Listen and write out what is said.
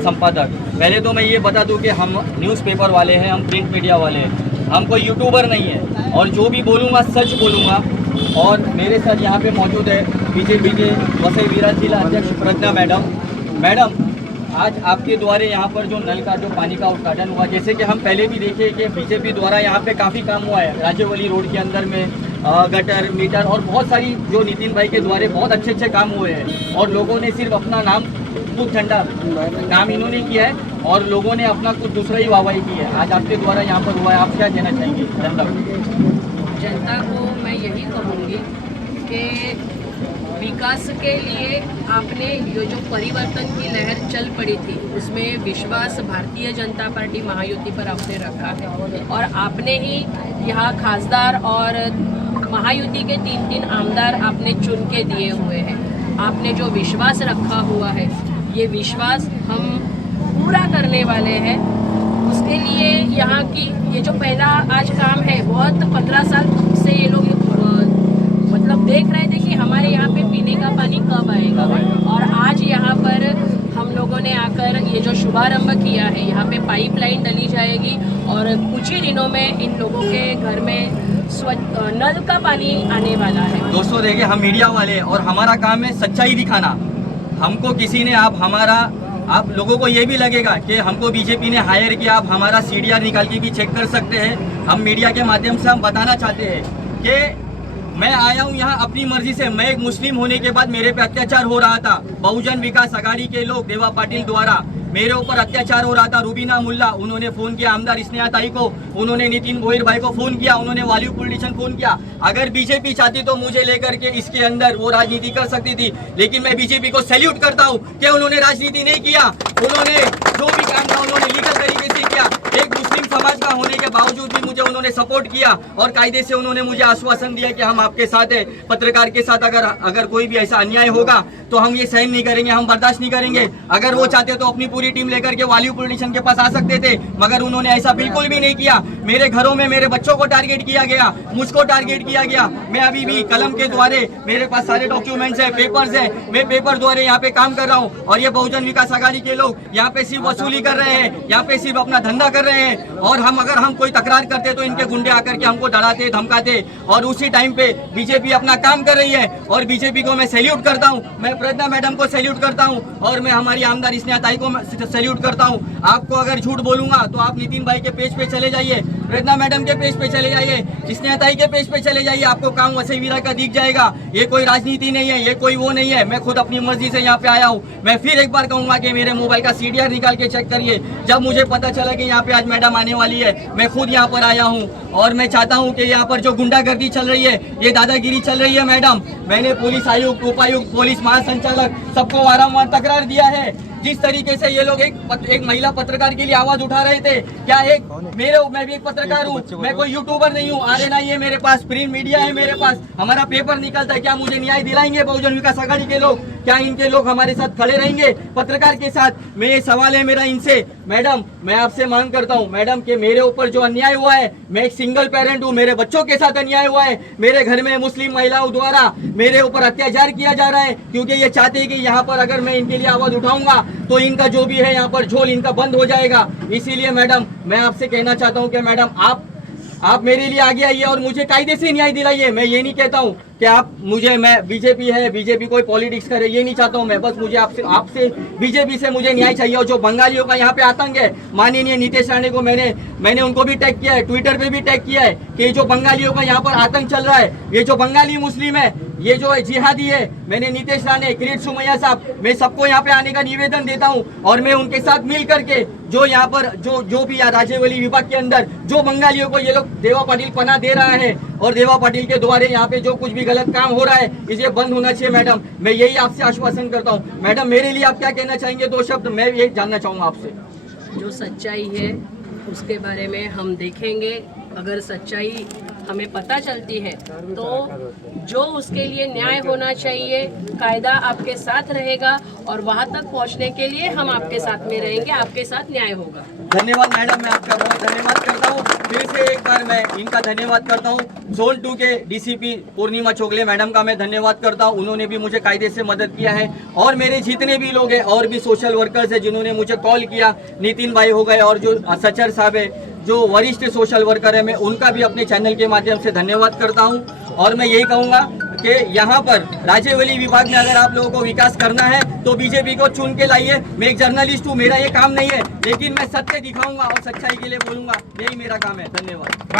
संपादक। पहले तो मैं ये बता दूं कि हम न्यूज़पेपर वाले हैं, हम प्रिंट मीडिया वाले हैं, हम कोई यूट्यूबर नहीं है। और जो भी बोलूँगा सच बोलूँगा। और मेरे साथ यहाँ पे मौजूद है बीजेपी के वसई विरार जिला अध्यक्ष प्रज्ञा मैडम, आज आपके द्वारा यहाँ पर जो नल का जो पानी का उद्घाटन हुआ, जैसे कि हम पहले भी देखे कि बीजेपी द्वारा यहाँ पे काफ़ी काम हुआ है। राजेवली रोड के अंदर में गटर मीटर और बहुत सारी जो नितिन भाई के द्वारा बहुत अच्छे काम हुए हैं। और लोगों ने सिर्फ अपना नाम खुद झंडा काम इन्होंने किया है और लोगों ने अपना कुछ दूसरा ही वाहवाही की है। आज आपके द्वारा यहाँ पर हुआ है, आप क्या कहना चाहेंगे जनता को? मैं यही कहूँगी कि विकास के लिए आपने ये जो परिवर्तन की लहर चल पड़ी थी उसमें विश्वास भारतीय जनता पार्टी महायुति पर आपने रखा है। और आपने ही यहाँ खासदार और महायुति के 3 आमदार आपने चुन के दिए हुए हैं। आपने जो विश्वास रखा हुआ है ये विश्वास हम पूरा करने वाले हैं। उसके लिए यहाँ की ये जो पहला आज काम है, बहुत 15 साल से ये लोग मतलब देख रहे थे कि हमारे यहाँ पे पीने का पानी कब आएगा। और आज यहाँ पर हम लोगों ने आकर ये जो शुभारंभ किया है, यहाँ पे पाइपलाइन डली जाएगी और कुछ ही दिनों में इन लोगों के घर में स्वच्छ नल का पानी आने वाला है। दोस्तों देखिए, हम मीडिया वाले और हमारा काम है सच्चाई दिखाना। हमको किसी ने आप लोगों को ये भी लगेगा कि हमको बीजेपी ने हायर किया, आप हमारा CDR निकाल के भी चेक कर सकते हैं। हम मीडिया के माध्यम से हम बताना चाहते हैं कि मैं आया हूँ यहाँ अपनी मर्जी से। मैं एक मुस्लिम होने के बाद मेरे पे अत्याचार हो रहा था। बहुजन विकास आघाड़ी के लोग देवा पाटिल द्वारा मेरे ऊपर अत्याचार हो रहा था। रूबीना मुल्ला उन्होंने फोन किया, आमदार स्नेहा ताई को, उन्होंने नितिन भोईर भाई को फोन किया, उन्होंने वाल्यू पॉलिटिशियन फोन किया। अगर बीजेपी चाहती तो मुझे लेकर के इसके अंदर वो राजनीति कर सकती थी, लेकिन मैं बीजेपी को सैल्यूट करता हूँ कि उन्होंने राजनीति नहीं किया। उन्होंने जो भी काम था उन्होंने लीगल तरीके से किया। एक मुस्लिम समाज का होने के बावजूद भी मुझे उन्होंने सपोर्ट किया और कायदे से उन्होंने मुझे आश्वासन दिया कि हम आपके साथ है। पत्रकार के साथ अगर कोई भी ऐसा अन्याय होगा तो हम ये सहन नहीं करेंगे, हम बर्दाश्त नहीं करेंगे। अगर वो चाहते तो अपनी पूरी टीम लेकर के वाल्यू पॉलिटिशियन के पास आ सकते थे, मगर उन्होंने ऐसा बिल्कुल भी नहीं किया। मेरे घरों में मेरे बच्चों को टारगेट किया गया, मुझको टारगेट किया गया। मैं अभी भी कलम के द्वारे, मेरे पास सारे डॉक्यूमेंट्स है, पेपर्स है, मैं पेपर द्वारे यहाँ पे काम कर रहा हूँ। और ये बहुजन विकास आघाड़ी के लोग यहाँ पे सिर्फ वसूली कर रहे हैं, यहाँ पे सिर्फ अपना धंधा कर रहे हैं। और अगर हम कोई तकरार करते तो इनके गुंडे आकर के हमको डराते धमकाते। और उसी टाइम पे बीजेपी अपना काम कर रही है और बीजेपी को मैं सैल्यूट करता हूँ। मैं प्रज्ञा मैडम को सैल्यूट करता हूँ और मैं हमारी आमदार स्नेहा ताई को सैल्यूट करता हूँ। आपको अगर झूठ बोलूंगा तो आप नितिन भाई के पेज पे चले जाइए, प्रज्ञा मैडम के पेज पे चले जाइए, स्नेहा ताई के पेज पे चले जाइए, आपको काम वसई विरार का दिख जाएगा। ये कोई राजनीति नहीं है, ये कोई वो नहीं है। मैं खुद अपनी मर्जी से यहाँ पे आया हूँ। मैं फिर एक बार कहूंगा कि मेरे मोबाइल का CDR निकाल के चेक करिए। जब मुझे पता चला कि यहाँ पे आज मैडम आने वाली है, मैं खुद यहाँ पर आया हूँ और मैं चाहता हूँ कि यहाँ पर जो गुंडागर्दी चल रही है, ये दादागिरी चल रही है मैडम, मैंने पुलिस आयुक्त, उपायुक्त, पुलिस महासंचालक सबको वारंवार तकरार दिया है। जिस तरीके से ये लोग एक महिला पत्रकार के लिए आवाज उठा रहे थे, क्या मैं भी एक पत्रकार हूँ, मैं कोई यूट्यूबर नहीं हूँ। RNI है मेरे पास, प्रिंट मीडिया है मेरे पास, हमारा पेपर निकलता है। क्या मुझे न्याय दिलाएंगे बहुजन विकास आघाड़ी के लोग? क्या इनके लोग हमारे साथ खड़े रहेंगे पत्रकार के साथ? मैं ये सवाल है मेरा इनसे। मैडम, मैं आपसे मांग करता हूँ मैडम कि मेरे ऊपर जो अन्याय हुआ है, मैं एक सिंगल पेरेंट हूँ, मेरे बच्चों के साथ अन्याय हुआ है। मेरे घर में मुस्लिम महिलाओं द्वारा मेरे ऊपर अत्याचार किया जा रहा है, क्योंकि ये चाहते हैं कि यहाँ पर अगर मैं इनके लिए आवाज उठाऊंगा तो इनका जो भी है यहाँ पर झोल इनका बंद हो जाएगा। इसीलिए मैडम, मैं आपसे कहना चाहता हूँ कि मैडम आप मेरे लिए आगे आइए और मुझे कायदे से न्याय दिलाइए। मैं ये नहीं कहता हूँ कि मैं बीजेपी कोई पॉलिटिक्स करे, ये नहीं चाहता हूँ मैं। बस मुझे आपसे बीजेपी से मुझे न्याय चाहिए। और जो बंगालियों का यहाँ पे आतंक है, माननीय नीतीश राणे को मैंने उनको भी टैग किया है, ट्विटर पे भी टैग किया है कि जो बंगालियों का यहाँ पर आतंक चल रहा है, ये जो बंगाली मुस्लिम है, ये जो जिहादी है, मैंने नीतीश राणे, किरीट सोमैया साहब, मैं सबको यहाँ पे आने का निवेदन देता हूँ। और मैं उनके साथ मिल करके जो यहाँ पर जो भी राजेवली विभाग के अंदर जो बंगालियों को ये लोग देवा पाटिल पनाह दे रहा है और देवा पाटिल के द्वारे यहाँ पे जो कुछ भी गलत काम हो रहा है, इसे बंद होना चाहिए मैडम। मैं यही आपसे आश्वासन करता हूँ। मैडम, मेरे लिए आप क्या कहना चाहेंगे? 2 शब्द मैं ये जानना चाहूँगा आपसे। जो सच्चाई है उसके बारे में हम देखेंगे। अगर सच्चाई हमें पता चलती है तो जो उसके लिए न्याय होना चाहिए, कायदा आपके साथ रहेगा और वहाँ तक पहुँचने के लिए हम आपके साथ में रहेंगे, आपके साथ न्याय होगा। धन्यवाद मैडम, मैं आपका बहुत धन्यवाद करता हूँ। फिर से एक बार मैं इनका धन्यवाद करता हूँ। जोन 2 के डीसीपी पूर्णिमा चोगले मैडम का मैं धन्यवाद करता हूँ, उन्होंने भी मुझे कायदे से मदद किया है। और मेरे जितने भी लोग हैं और भी सोशल वर्कर्स हैं जिन्होंने मुझे कॉल किया, नितिन भाई हो गए और जो सचर साहब है, जो वरिष्ठ सोशल वर्कर है, मैं उनका भी अपने चैनल के माध्यम से धन्यवाद करता हूँ। और मैं यही कहूँगा कि यहाँ पर राज्यवली विभाग में अगर आप लोगों को विकास करना है तो बीजेपी को चुन के लाइए। मैं एक जर्नलिस्ट हूँ, मेरा ये काम नहीं है, लेकिन मैं सत्य दिखाऊंगा और सच्चाई के लिए बोलूंगा, यही मेरा काम है। धन्यवाद।